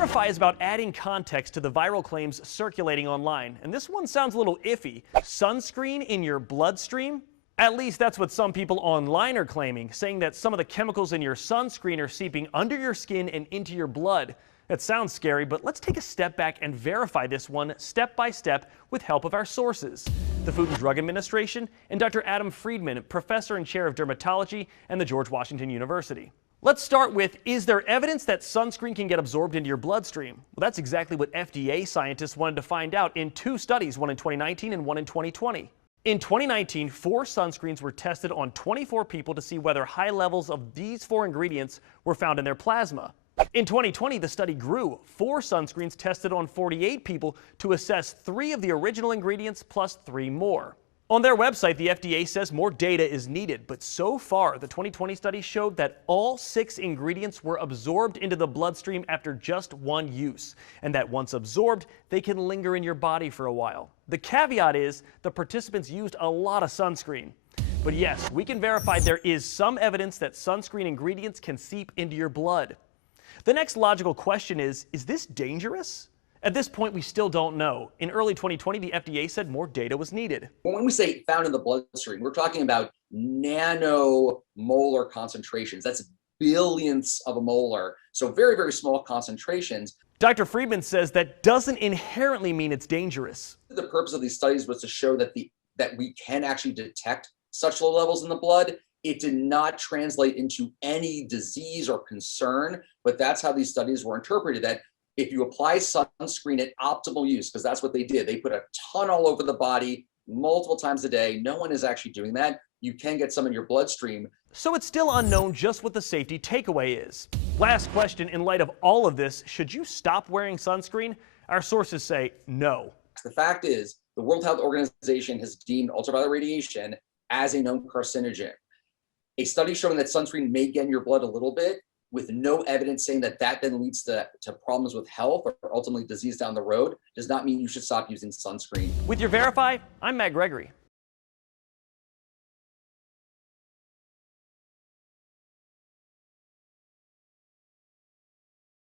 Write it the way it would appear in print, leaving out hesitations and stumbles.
Verify is about adding context to the viral claims circulating online, and this one sounds a little iffy. Sunscreen in your bloodstream? At least that's what some people online are claiming, saying that some of the chemicals in your sunscreen are seeping under your skin and into your blood. That sounds scary, but let's take a step back and verify this one step by step with help of our sources. The Food and Drug Administration and Dr. Adam Friedman, professor and chair of dermatology at the George Washington University. Let's start with, is there evidence that sunscreen can get absorbed into your bloodstream? Well, that's exactly what FDA scientists wanted to find out in two studies, one in 2019 and one in 2020. In 2019, 4 sunscreens were tested on 24 people to see whether high levels of these 4 ingredients were found in their plasma. In 2020, the study grew. 4 sunscreens tested on 48 people to assess 3 of the original ingredients plus 3 more. On their website, the FDA says more data is needed, but so far, the 2020 study showed that all 6 ingredients were absorbed into the bloodstream after just 1 use, and that once absorbed, they can linger in your body for a while. The caveat is the participants used a lot of sunscreen. But yes, we can verify there is some evidence that sunscreen ingredients can seep into your blood. The next logical question is this dangerous? At this point, we still don't know. In early 2020, the FDA said more data was needed. When we say found in the bloodstream, we're talking about nanomolar concentrations. That's billionths of a molar. So very, very small concentrations. Dr. Friedman says that doesn't inherently mean it's dangerous. The purpose of these studies was to show that we can actually detect such low levels in the blood. It did not translate into any disease or concern, but that's how these studies were interpreted, that if you apply sunscreen at optimal use, because that's what they did, they put a ton all over the body multiple times a day. No one is actually doing that. You can get some in your bloodstream. So it's still unknown just what the safety takeaway is. Last question, in light of all of this, should you stop wearing sunscreen? Our sources say no. The fact is, the World Health Organization has deemed ultraviolet radiation as a known carcinogen. A study showing that sunscreen may get in your blood a little bit, with no evidence saying that then leads to problems with health or ultimately disease down the road, does not mean you should stop using sunscreen. With your Verify, I'm Matt Gregory.